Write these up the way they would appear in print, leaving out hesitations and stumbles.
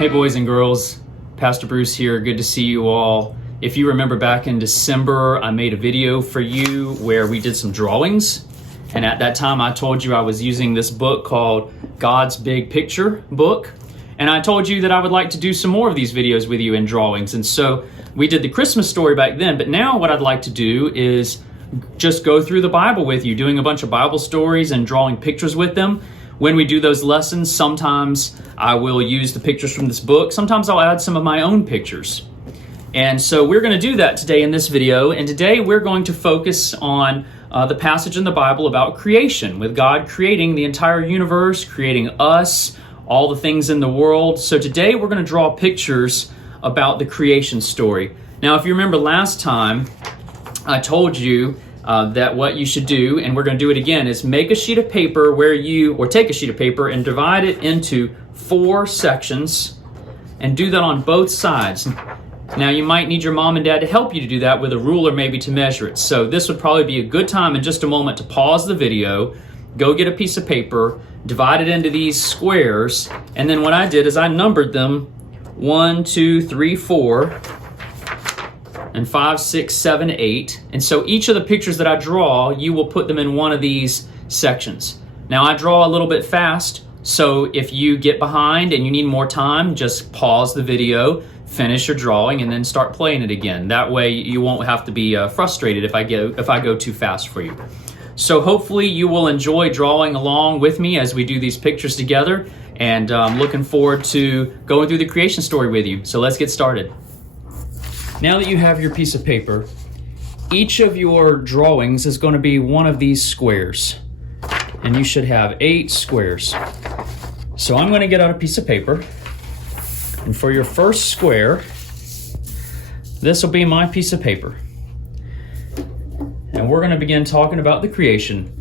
Hey boys and girls, Pastor Bruce here. Good to see you all. If you remember back in December, I made a video for you where we did some drawings. And at that time I told you I was using this book called God's Big Picture book. And I told you that I would like to do some more of these videos with you in drawings. And so we did the Christmas story back then, but now what I'd like to do is just go through the Bible with you, doing a bunch of Bible stories and drawing pictures with them. When we do those lessons, sometimes I will use the pictures from this book. Sometimes I'll add some of my own pictures. And so we're going to do that today in this video. And today we're going to focus on the passage in the Bible about creation, with God creating the entire universe, creating us, all the things in the world. So today we're going to draw pictures about the creation story. Now, if you remember last time, I told you that what you should do, and we're going to do it again, is make a sheet of paper take a sheet of paper and divide it into 4 sections and do that on both sides. Now, you might need your mom and dad to help you to do that with a ruler maybe to measure it. So this would probably be a good time in just a moment to pause the video, go get a piece of paper, divide it into these squares, and then what I did is I numbered them 1, 2, 3, 4, and 5, 6, 7, 8. And so each of the pictures that I draw, you will put them in one of these sections. Now, I draw a little bit fast, so if you get behind and you need more time, just pause the video, finish your drawing, and then start playing it again. That way you won't have to be frustrated if I go too fast for you. So hopefully you will enjoy drawing along with me as we do these pictures together, and I'm looking forward to going through the creation story with you. So let's get started. Now that you have your piece of paper, each of your drawings is going to be one of these squares. And you should have 8 squares. So I'm going to get out a piece of paper. And for your first square, this will be my piece of paper. And we're going to begin talking about the creation.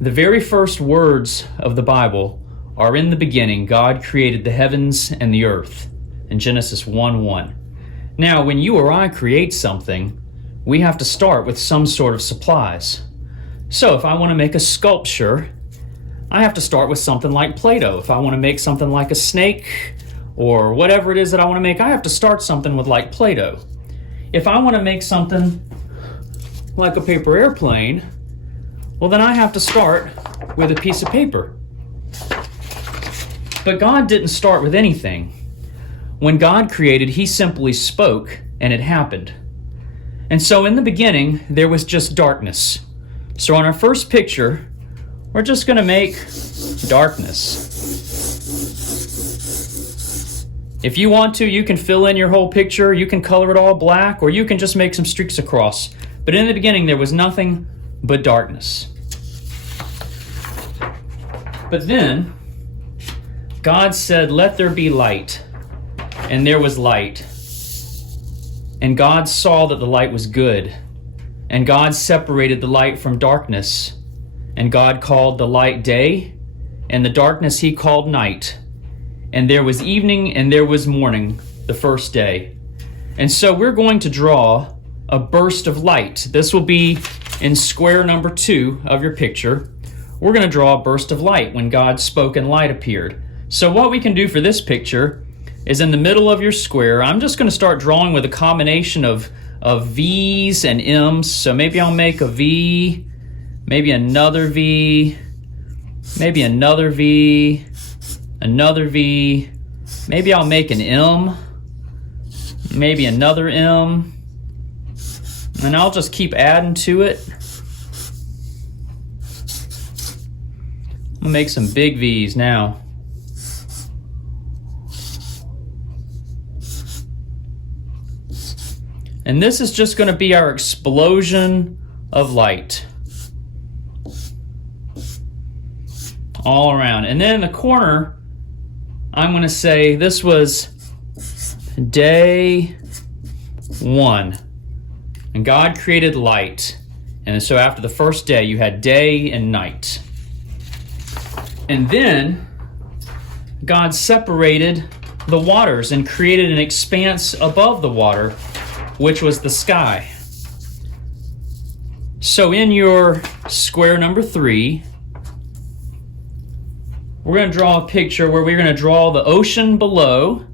The very first words of the Bible are, "In the beginning, God created the heavens and the earth," in Genesis 1:1. Now, when you or I create something, we have to start with some sort of supplies. So if I want to make a sculpture, I have to start with something like Play-Doh. If I want to make something like a snake or whatever it is that I want to make, I have to start something with like Play-Doh. If I want to make something like a paper airplane, well, then I have to start with a piece of paper. But God didn't start with anything. When God created, He simply spoke, and it happened. And so in the beginning, there was just darkness. So on our first picture, we're just going to make darkness. If you want to, you can fill in your whole picture, you can color it all black, or you can just make some streaks across. But in the beginning, there was nothing but darkness. But then, God said, "Let there be light." And there was light. And God saw that the light was good. And God separated the light from darkness. And God called the light day, and the darkness He called night. And there was evening and there was morning the first day. And so we're going to draw a burst of light. This will be in square number 2 of your picture. We're going to draw a burst of light when God spoke and light appeared. So what we can do for this picture is, in the middle of your square, I'm just going to start drawing with a combination of V's and M's. So maybe I'll make a V, maybe another V, maybe another V, another V. Maybe I'll make an M, maybe another M, and I'll just keep adding to it. I'm going to make some big V's now. And this is just going to be our explosion of light all around. And then in the corner, I'm going to say this was day 1. And God created light. And so after the first day, you had day and night. And then God separated the waters and created an expanse above the water, which was the sky. So in your square number 3, we're going to draw a picture where we're going to draw the ocean below.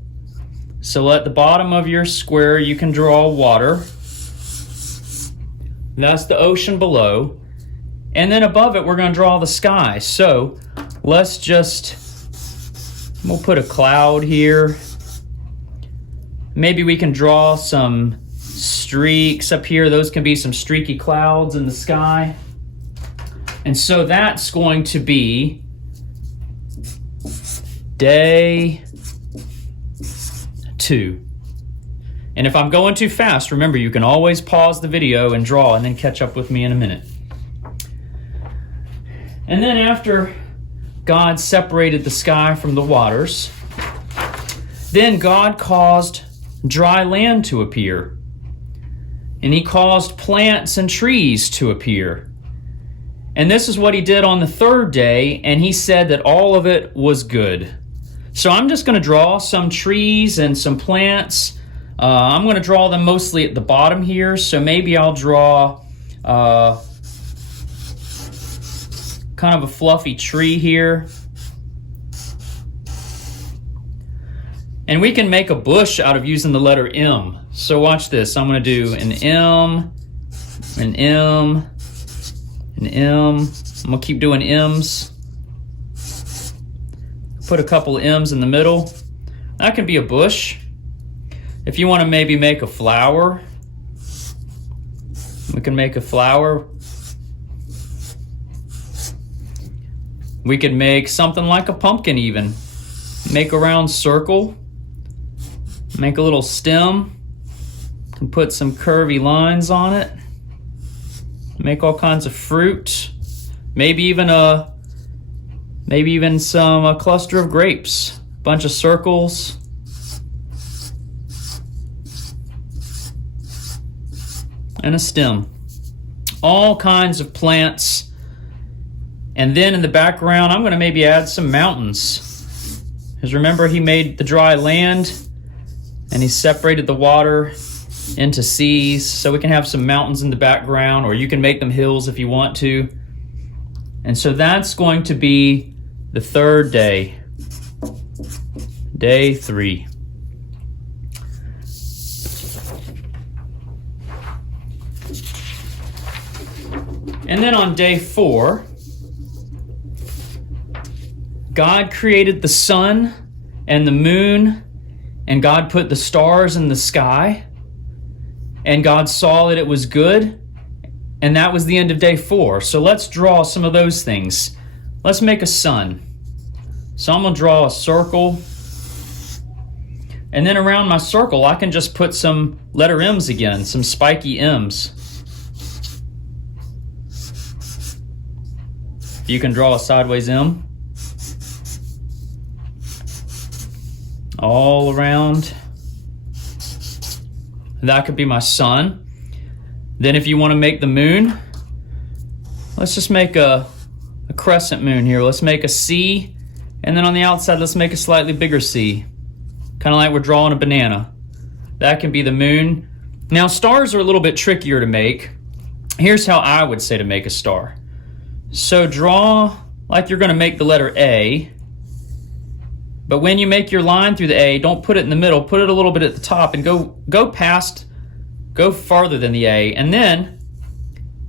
So at the bottom of your square, you can draw water. That's the ocean below. And then above it, we're going to draw the sky. So we'll put a cloud here. Maybe we can draw some streaks up here. Those can be some streaky clouds in the sky. And so that's going to be day 2. And if I'm going too fast, remember, you can always pause the video and draw and then catch up with me in a minute. And then after God separated the sky from the waters, then God caused dry land to appear. And he caused plants and trees to appear. And this is what he did on the 3rd day, and he said that all of it was good. So I'm just going to draw some trees and some plants. I'm going to draw them mostly at the bottom here, so maybe I'll draw kind of a fluffy tree here. And we can make a bush out of using the letter M. So watch this. I'm going to do an M, an M, an M. I'm going to keep doing M's. Put a couple of M's in the middle. That can be a bush. If you want to maybe make a flower, we can make a flower. We could make something like a pumpkin even. Make a round circle. Make a little stem. And put some curvy lines on it. Make all kinds of fruit. Maybe even a cluster of grapes. Bunch of circles. And a stem. All kinds of plants. And then in the background, I'm going to maybe add some mountains. Because remember, he made the dry land and he separated the water into seas. So we can have some mountains in the background, or you can make them hills if you want to. And so that's going to be the 3rd day. Day 3. And then on day 4, God created the sun and the moon, and God put the stars in the sky, and God saw that it was good, and that was the end of day 4. So let's draw some of those things. Let's make a sun. So I'm going to draw a circle, and then around my circle I can just put some letter M's again, some spiky M's. You can draw a sideways M. All around. That could be my sun. Then if you want to make the moon, let's just make a crescent moon here. Let's make a C, and then on the outside let's make a slightly bigger C. Kind of like we're drawing a banana. That can be the moon. Now stars are a little bit trickier to make. Here's how I would say to make a star. So draw like you're going to make the letter A. But when you make your line through the A, don't put it in the middle. Put it a little bit at the top and go farther than the A. And then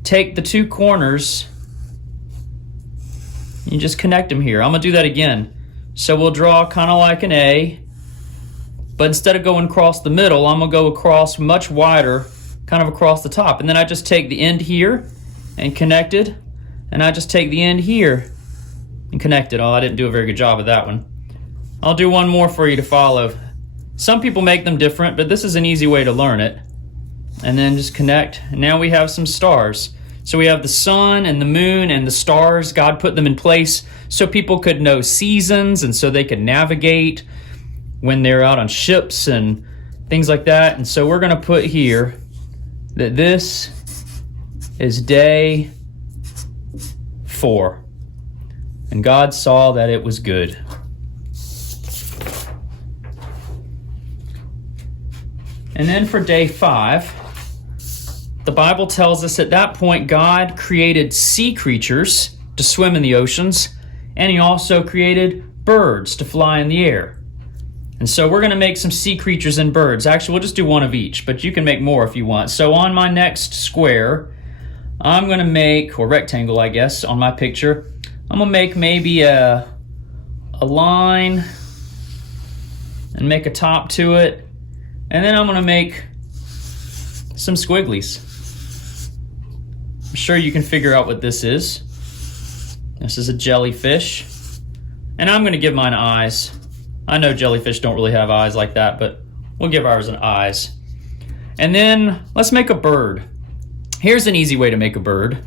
take the 2 corners. You just connect them here. I'm going to do that again. So we'll draw kind of like an A. But instead of going across the middle, I'm going to go across much wider, kind of across the top. And then I just take the end here and connect it. And I just take the end here and connect it. Oh, I didn't do a very good job of that one. I'll do one more for you to follow. Some people make them different, but this is an easy way to learn it. And then just connect. And now we have some stars. So we have the sun and the moon and the stars. God put them in place so people could know seasons, and so they could navigate when they're out on ships and things like that. And so we're going to put here that this is day 4. And God saw that it was good. And then for day 5, the Bible tells us at that point God created sea creatures to swim in the oceans, and he also created birds to fly in the air. And so we're going to make some sea creatures and birds. Actually, we'll just do one of each, but you can make more if you want. So on my next square, I'm going to make, or rectangle I guess, on my picture, I'm going to make maybe a line and make a top to it. And then I'm going to make some squigglies. I'm sure you can figure out what this is. This is a jellyfish. And I'm going to give mine eyes. I know jellyfish don't really have eyes like that, but we'll give ours an eyes. And then let's make a bird. Here's an easy way to make a bird.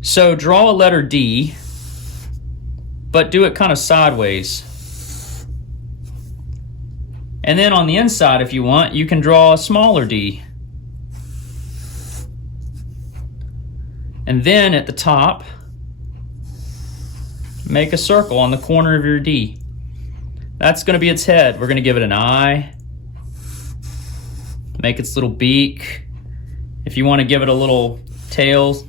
So draw a letter D, but do it kind of sideways. And then on the inside, if you want, you can draw a smaller D. And then at the top, make a circle on the corner of your D. That's going to be its head. We're going to give it an eye. Make its little beak. If you want to give it a little tail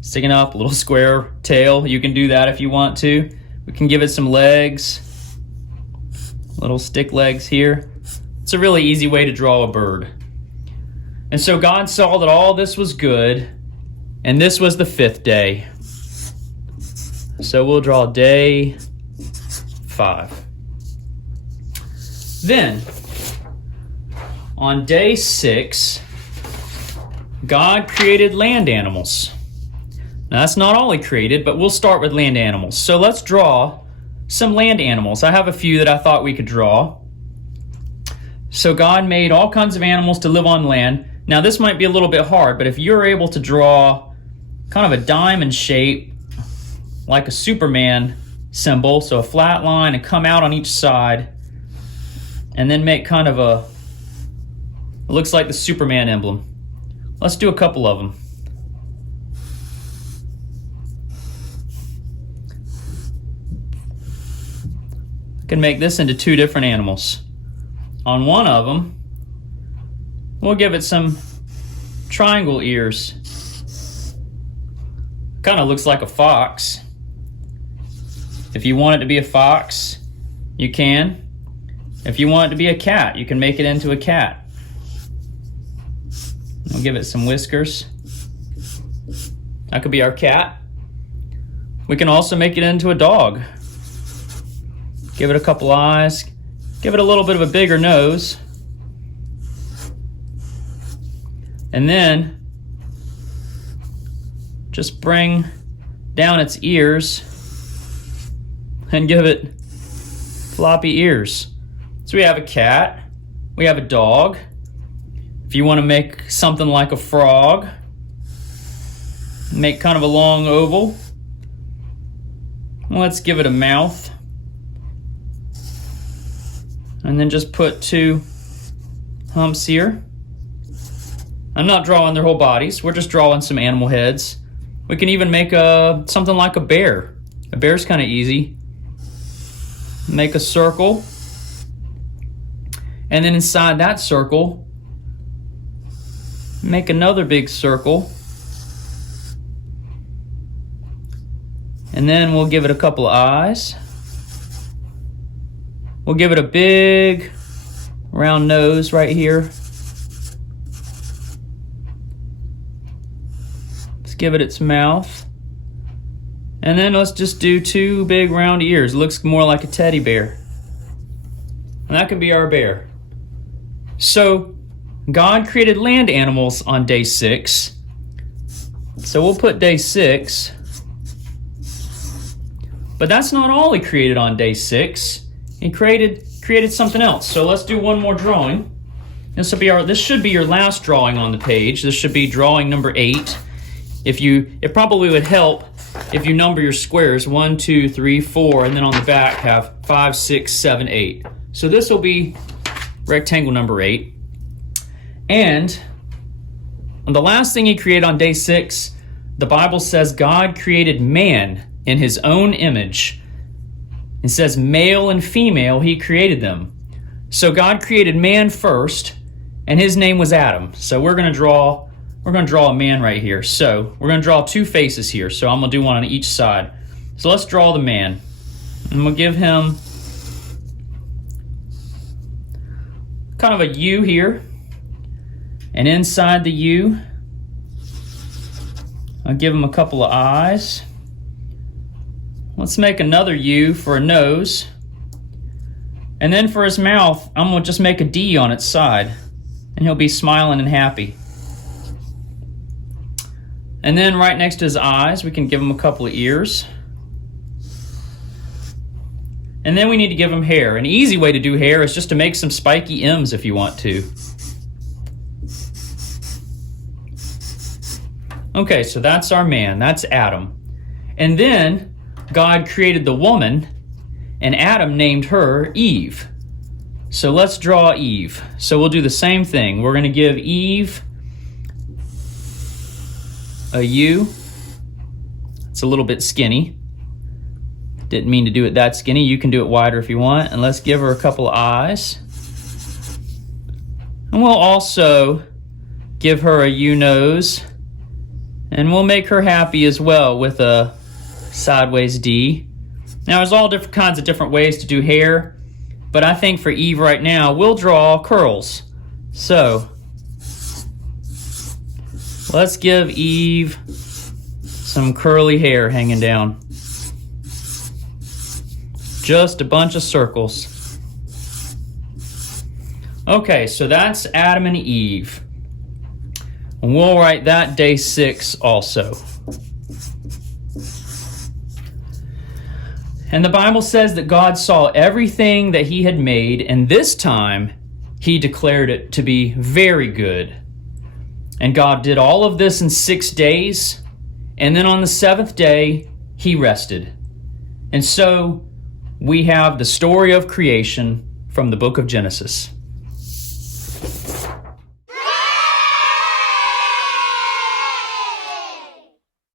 sticking up, a little square tail, you can do that if you want to. We can give it some legs. Little stick legs here. It's a really easy way to draw a bird. And so God saw that all this was good, and this was the 5th day. So we'll draw day 5. Then, on day 6, God created land animals. Now that's not all he created, but we'll start with land animals. So let's draw some land animals. I have a few that I thought we could draw. So God made all kinds of animals to live on land. Now this might be a little bit hard, but if you're able to draw kind of a diamond shape, like a Superman symbol, so a flat line and come out on each side, and then make kind of a, it looks like the Superman emblem. Let's do a couple of them. I can make this into 2 different animals. On one of them, we'll give it some triangle ears. Kind of looks like a fox. If you want it to be a fox, you can. If you want it to be a cat, you can make it into a cat. We'll give it some whiskers. That could be our cat. We can also make it into a dog. Give it a couple eyes. Give it a little bit of a bigger nose. And then just bring down its ears and give it floppy ears. So we have a cat, we have a dog. If you want to make something like a frog, make kind of a long oval. Let's give it a mouth. And then just put 2 humps here. I'm not drawing their whole bodies, we're just drawing some animal heads. We can even make something like a bear. A bear's kind of easy. Make a circle. And then inside that circle, make another big circle. And then we'll give it a couple of eyes. We'll give it a big round nose right here. Let's give it its mouth. And then let's just do 2 big round ears. It looks more like a teddy bear. And that can be our bear. So God created land animals on day 6. So we'll put day 6. But that's not all he created on day 6. He created something else. So let's do one more drawing. This should be your last drawing on the page. This should be drawing number 8. It probably would help if you number your squares 1, 2, 3, 4, and then on the back have 5, 6, 7, 8. So this will be rectangle number 8. And the last thing he created on day 6, the Bible says God created man in his own image. It says male and female he created them. So God created man first, and his name was Adam. So we're going to draw a man right here. So we're going to draw 2 faces here. So I'm going to do one on each side. So let's draw the man. And we'll give him kind of a U here. And inside the U, I'll give him a couple of eyes. Let's make another U for a nose. And then for his mouth, I'm going to just make a D on its side. And he'll be smiling and happy. And then right next to his eyes, we can give him a couple of ears. And then we need to give him hair. An easy way to do hair is just to make some spiky M's if you want to. Okay, so that's our man. That's Adam. And then God created the woman, and Adam named her Eve. So let's draw Eve. So we'll do the same thing. We're going to give Eve a U. It's a little bit skinny. Didn't mean to do it that skinny. You can do it wider if you want. And let's give her a couple of eyes. And we'll also give her a U nose. And we'll make her happy as well with a sideways D. Now there's all different kinds of different ways to do hair. But I think for Eve right now, we'll draw curls. So let's give Eve some curly hair hanging down. Just a bunch of circles. Okay, so that's Adam and Eve. And we'll write that day 6 also. And the Bible says that God saw everything that he had made, and this time he declared it to be very good. And God did all of this in 6 days, and then on the 7th day, he rested. And so we have the story of creation from the book of Genesis.